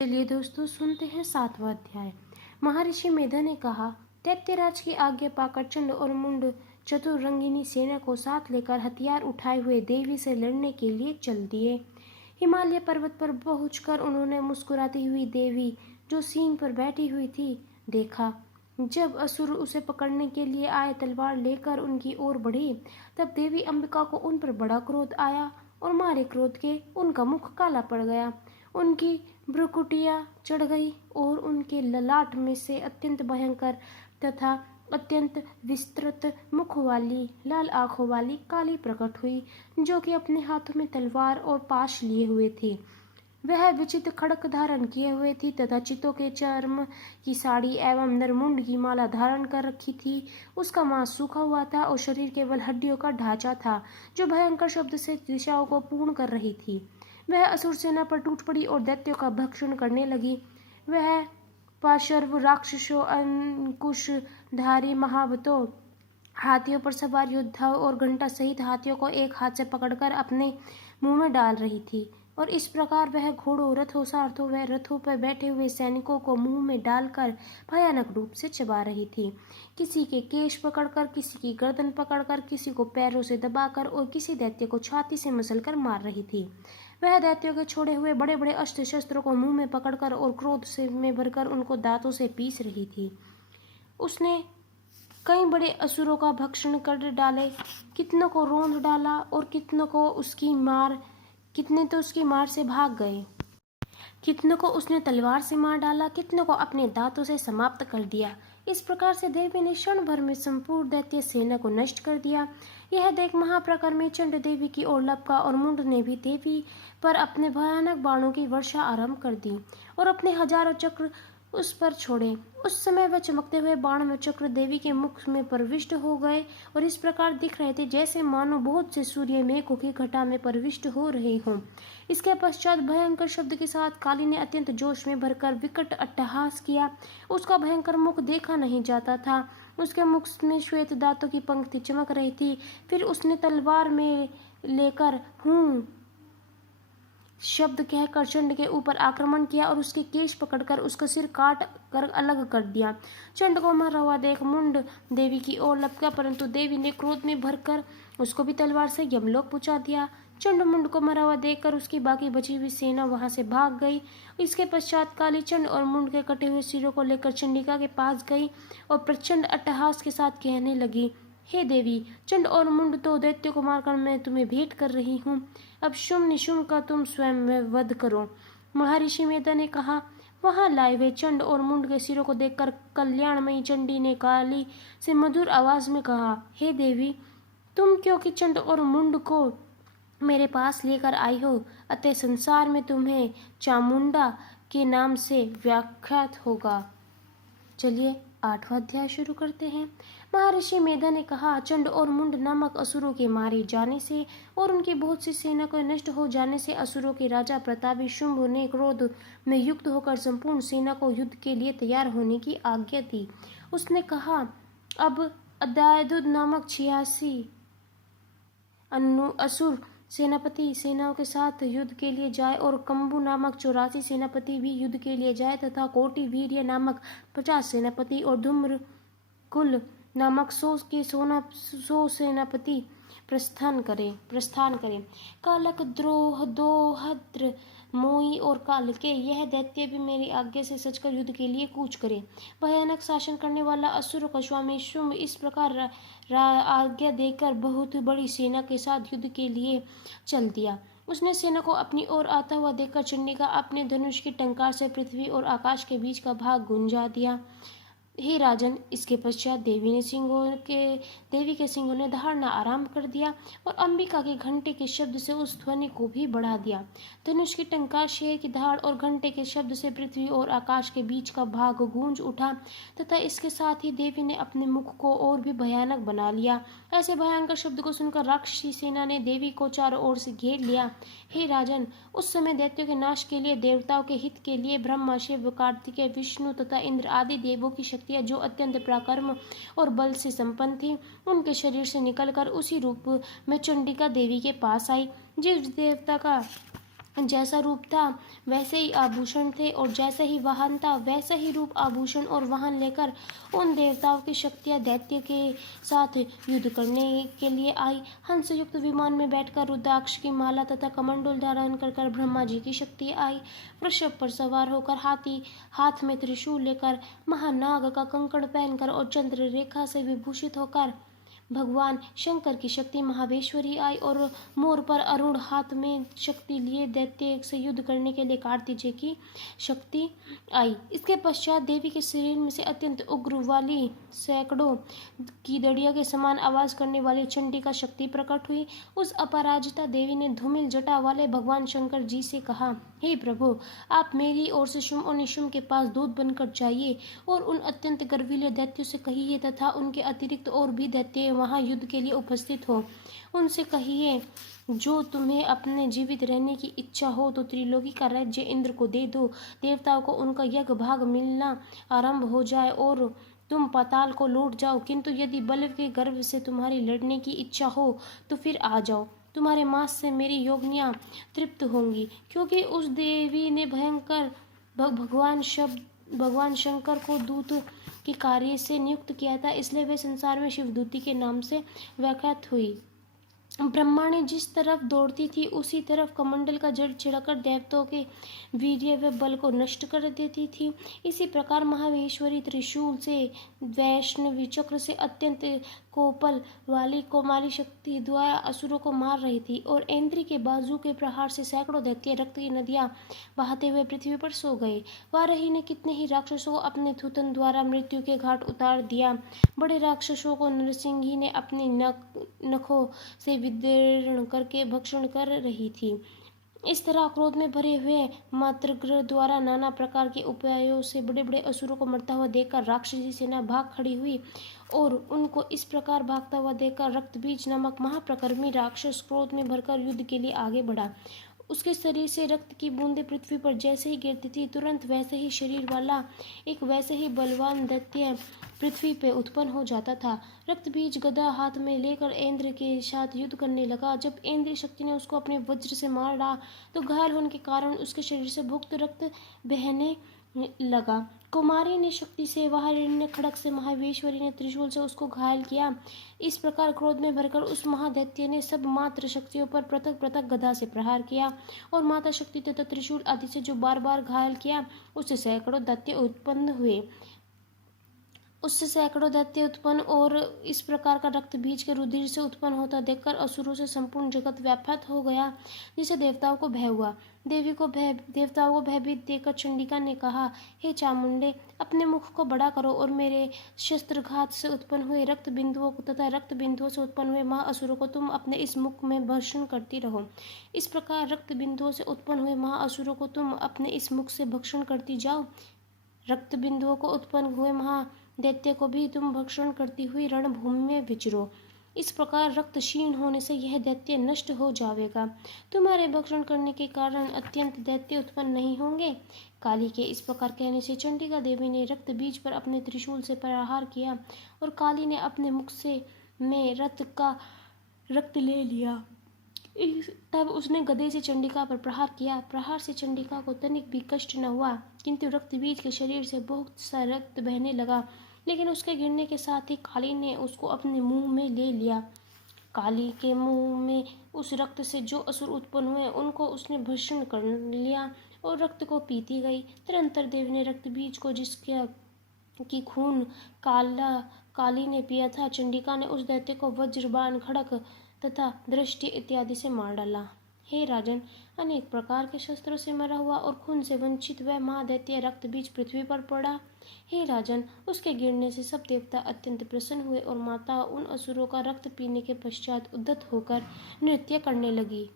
चलिए दोस्तों, सुनते हैं 7वां अध्याय। महर्षि मेधा ने कहा, दैत्यराज की आज्ञा पाकर चंड और मुंड चतुरंगिनी सेना को साथ लेकर हथियार उठाए हुए देवी से लड़ने के लिए चल दिए। हिमालय पर्वत पर पहुंचकर उन्होंने मुस्कुराती हुई देवी जो सींग पर बैठी हुई थी देखा। जब असुर उसे पकड़ने के लिए आए तलवार लेकर उनकी ओर बढ़े, तब देवी अंबिका को उन पर बड़ा क्रोध आया और मारे क्रोध के उनका मुख काला पड़ गया। उनकी भ्रुकुटियाँ चढ़ गई और उनके ललाट में से अत्यंत भयंकर तथा अत्यंत विस्तृत मुख वाली लाल आंखों वाली काली प्रकट हुई, जो कि अपने हाथों में तलवार और पाश लिए हुए थी। वह विचित्र खड़क धारण किए हुए थी तथा चितों के चर्म की साड़ी एवं नरमुंड की माला धारण कर रखी थी। उसका मांस सूखा हुआ था और शरीर केवल हड्डियों का ढांचा था, जो भयंकर शब्द से दिशाओं को पूर्ण कर रही थी। वह असुर सेना पर टूट पड़ी और दैत्यों का भक्षण करने लगी। वह पाशर्व राक्षसों, अंकुशधारी महावतों, हाथियों पर सवार योद्धाओं और घंटा सहित हाथियों को एक हाथ से पकड़कर अपने मुंह में डाल रही थी, और इस प्रकार वह घोड़ों, रथों, सारथों व रथों पर बैठे हुए सैनिकों को मुंह में डालकर भयानक रूप से चबा रही थी। किसी के केश पकड़कर, किसी की गर्दन पकड़कर, किसी को पैरों से दबाकर और किसी दैत्य को छाती से मसलकर मार रही थी। वह दैत्यों के छोड़े हुए बड़े बड़े अस्त्र शस्त्रों को मुंह में पकड़कर और क्रोध से में भरकर उनको दांतों से पीस रही थी। उसने कई बड़े असुरों का भक्षण कर डाले, कितनों को रौंद डाला और कितने तो उसकी मार से भाग गए। कितनों को उसने तलवार से मार डाला, कितनों को अपने दांतों से समाप्त कर दिया। इस प्रकार से देवी ने क्षण भर में संपूर्ण दैत्य सेना को नष्ट कर दिया। यह देख महाप्रकर में चंड देवी की ओर लपका और मुंड ने भी देवी पर अपने भयानक बाणों की वर्षा आरंभ कर दी और अपने हजारों चक्र उस पर छोड़े। उस समय वह चमकते हुए बाण में चक्र देवी के मुख में प्रविष्ट हो गए और इस प्रकार दिख रहे थे जैसे मानो बहुत से सूर्य मेघों की घटा में प्रविष्ट हो रहे हों। इसके पश्चात भयंकर शब्द के साथ काली ने अत्यंत जोश में भरकर विकट अट्टहास किया। उसका भयंकर मुख देखा नहीं जाता था। उसके मुख में श्वेत दांतों की पंक्ति चमक रही थी। फिर उसने तलवार में लेकर हूँ शब्द कहकर चंड के ऊपर आक्रमण किया और उसके केश पकड़कर उसका सिर काट कर अलग कर दिया। चंड को मरा हुआ देख मुंड देवी की ओर लपका, परंतु देवी ने क्रोध में भरकर उसको भी तलवार से यमलोक पहुंचा दिया। चंड मुंड को मरा हुआ देखकर उसकी बाकी बची हुई सेना वहां से भाग गई। इसके पश्चात काली चंड और मुंड के कटे हुए सिरों को लेकर चंडिका के पास गई और प्रचंड अट्टहास के साथ कहने लगी, हे देवी, चंड और मुंड तो दैत्यों को मारकर मैं तुम्हें भेंट कर रही हूँ। अब शुम निशुम का तुम स्वयं में वध करो। महर्षि मेधा ने कहा। वहां लाए हुए चंड और मुंड के सिरों को देखकर कल्याणमयी चंडी ने काली से मधुर आवाज में कहा, हे देवी, तुम क्योंकि चंड और मुंड को मेरे पास लेकर आई हो, अतः संसार में तुम्हें चामुंडा के नाम से व्याख्यात होगा। चलिए 8वां अध्याय शुरू करते हैं। महर्षि मेधा ने कहा, चंड और मुंड नामक असुरों के मारे जाने से और उनकी बहुत सी सेना को नष्ट हो जाने से असुरों के राजा प्रतापी शुंभ ने क्रोध में युक्त होकर संपूर्ण सेना को युद्ध के लिए तैयार होने की आज्ञा दी। उसने कहा, अब अदायुध नामक 86 असुर सेनापति सेनाओं के साथ युद्ध के लिए जाए और कंबु नामक 84 सेनापति भी युद्ध के लिए जाए तथा कोटि वीर्य नामक 50 सेनापति और धूम्रकुल नामक 100 सेनापति प्रस्थान करे। कालक, द्रोह, दोहद्र, मोई और काल के यह दैत्य भी मेरी आज्ञा से सचकर युद्ध के लिए कूच करे। भयानक शासन करने वाला असुर का स्वामी शुंभ इस प्रकार आज्ञा देकर बहुत बड़ी सेना के साथ युद्ध के लिए चल दिया। उसने सेना को अपनी ओर आता हुआ देखकर चंडिका अपने धनुष की टंकार से पृथ्वी और आकाश के बीच का भाग गुंजा दिया। हे राजन, इसके पश्चात देवी के सिंहों ने दहाड़ना आरंभ कर दिया और अंबिका के घंटे के शब्द से उस ध्वनि को भी बढ़ा दिया। धनुष की टंकार, शेर की दहाड़ और घंटे के शब्द से पृथ्वी और आकाश के बीच का भाग गूंज उठा तथा इसके साथ ही देवी ने अपने मुख को और भी भयानक बना लिया। ऐसे भयंकर शब्द को सुनकर राक्षसी सेना ने देवी को चारों ओर से घेर लिया। हे राजन, उस समय दैत्यों के नाश के लिए, देवताओं के हित के लिए ब्रह्मा, शिव, कार्तिकेय, विष्णु तथा इंद्र आदि देवों की शक्तियां जो अत्यंत पराक्रम और बल से संपन्न थी, उनके शरीर से निकलकर उसी रूप में चंडिका देवी के पास आई। जिस देवता का जैसा रूप था वैसे ही आभूषण थे, और जैसा ही वाहन था वैसा ही रूप, आभूषण और वाहन लेकर उन देवताओं की शक्तियां दैत्य के साथ युद्ध करने के लिए आई। हंसयुक्त विमान में बैठकर रुद्राक्ष की माला तथा कमंडल धारण कर ब्रह्मा जी की शक्ति आई। वृषभ पर सवार होकर, हाथी हाथ में त्रिशूल लेकर, महानाग का कंकड़ पहनकर और चंद्र रेखा से विभूषित होकर भगवान शंकर की शक्ति महावेश्वरी आई, और मोर पर अरुण हाथ में शक्ति लिए दैत्य से युद्ध करने के लिए कार्तिकेय की शक्ति आई। इसके पश्चात देवी के शरीर में से अत्यंत उग्र वाली सैकड़ों की दड़िया के समान आवाज करने वाली चंडिका शक्ति प्रकट हुई। उस अपराजिता देवी ने धूमिल जटा वाले भगवान शंकर जी से कहा, हे प्रभु, आप मेरी ओर से शुंभ और निशुंभ के पास दूत बनकर जाइए और उन अत्यंत गर्वीले दैत्यों से कहिए तथा उनके अतिरिक्त और भी दैत्य वहां युद्ध के लिए उपस्थित हो। उनसे कहिए, जो तुम्हें अपने जीवित रहने की इच्छा हो तो त्रिलोकी का राज्य इंद्र को दे दो, देवताओं को उनका यज्ञ भाग मिलना आरंभ हो जाए और तुम पाताल को लौट जाओ। किंतु यदि बल के गर्व से तुम्हारी लड़ने की इच्छा हो तो फिर आ जाओ, तुम्हारे मांस से मेरी योगिनियां तृप्त होंगी। क्योंकि उस देवी ने भयंकर भगवान शंकर को दूत के कार्य से नियुक्त किया था, इसलिए वे संसार में शिवदूती के नाम से व्याख्यात हुई। ब्रह्मा ने जिस तरफ दौड़ती थी उसी तरफ कमंडल का जड़ छिड़कर देवताओं के वीर्य व बल को नष्ट कर देती थी। इसी प्रकार महावेश्वरी त्रिशूल से, वैष्णवी चक्र से अत्यंत कोपल वाली कोमाली शक्ति द्वारा असुरों को मार रही थी, और इंद्र के बाजू के प्रहार से सैकड़ों दैत्य रक्त की नदियां बहाते हुए पृथ्वी पर सो गए। वाराही ने कितने ही राक्षसों को अपने थूथन द्वारा मृत्यु के घाट उतार दिया। बड़े राक्षसों को नरसिंही ने अपनी नखों से विदीर्ण करके भक्षण कर रही थी। इस तरह क्रोध में भरे हुए मातृग्रह द्वारा नाना प्रकार के उपायों से बड़े बड़े असुरों को मरता हुआ देखकर राक्षसी सेना भाग खड़ी हुई, और उनको इस प्रकार भागता हुआ देखकर रक्तबीज नामक महाप्रकर्मी राक्षस क्रोध में भरकर युद्ध के लिए आगे बढ़ा। उसके शरीर से रक्त की बूंदें पृथ्वी पर जैसे ही गिरती थी, तुरंत वैसे ही शरीर वाला एक वैसे ही बलवान दैत्य पृथ्वी पे उत्पन्न हो जाता था। रक्तबीज गदा हाथ में लेकर इंद्र के साथ युद्ध करने लगा। जब इंद्र शक्ति ने उसको अपने वज्र से मार डाला तो घायल होने के कारण उसके शरीर से भुक्त रक्त बहने लगा। कुमारी ने शक्ति से, वाहरिणी खड़क से, महावेश्वरी ने त्रिशूल से उसको घायल किया। इस प्रकार क्रोध में भरकर उस महादैत्य ने सब मात्र शक्तियों पर पृथक पृथक गदा से प्रहार किया, और माता शक्ति तथा त्रिशूल आदि से जो बार बार घायल किया उससे सैकड़ों दैत्य उत्पन्न और इस प्रकार का रक्त बीज के रुधिर से उत्पन्न होता देखकर असुरों से संपूर्ण जगत व्याप्त हो गया, जिससे देवताओं को भय हुआ। देवताओं को भयभीत देखकर चंडिका ने कहा, हे चामुंडे, अपने मुख को बड़ा करो और मेरे शस्त्रघात से उत्पन्न हुए रक्त बिंदुओं को तथा रक्त बिंदुओं से उत्पन्न हुए महाअसुरों को तुम अपने इस मुख में भक्षण करती रहो। इस प्रकार रक्त बिंदुओं से उत्पन्न हुए महाअसुरों को तुम अपने इस मुख से भक्षण करती जाओ। रक्त बिंदुओं को उत्पन्न हुए दैत्य को भी तुम भक्षण करती हुई रणभूमि में विचरो। इस प्रकार रक्त क्षीण होने से यह दैत्य नष्ट हो जाएगा। तुम्हारे भक्षण करने के कारण अत्यंत दैत्य उत्पन्न नहीं होंगे। काली के इस प्रकार कहने से चंडिका देवी ने रक्त बीज पर अपने त्रिशूल से प्रहार किया, और काली ने अपने मुख से में रक्त ले लिया। तब उसने गदे से चंडिका पर प्रहार किया। प्रहार से चंडिका को तनिक भी कष्ट न हुआ, किंतु रक्त बीज के शरीर से बहुत सा रक्त बहने लगा। लेकिन उसके गिरने के साथ ही काली ने उसको अपने मुंह में ले लिया। काली के मुंह में उस रक्त से जो असुर उत्पन्न हुए उनको उसने भक्षण कर लिया, और रक्त को पीती गई। तदंतर देवी ने रक्त बीज को, जिसके की खून काली ने पिया था, चंडिका ने उस दैत्य को वज्रबाण, खड़क तथा दृष्टि इत्यादि से मार डाला। हे राजन, अनेक प्रकार के शस्त्रों से मरा हुआ और खून से वंचित वह महादैत्य रक्त बीज पृथ्वी पर पड़ा। हे राजन, उसके गिरने से सब देवता अत्यंत प्रसन्न हुए, और माता उन असुरों का रक्त पीने के पश्चात उद्धत होकर नृत्य करने लगी।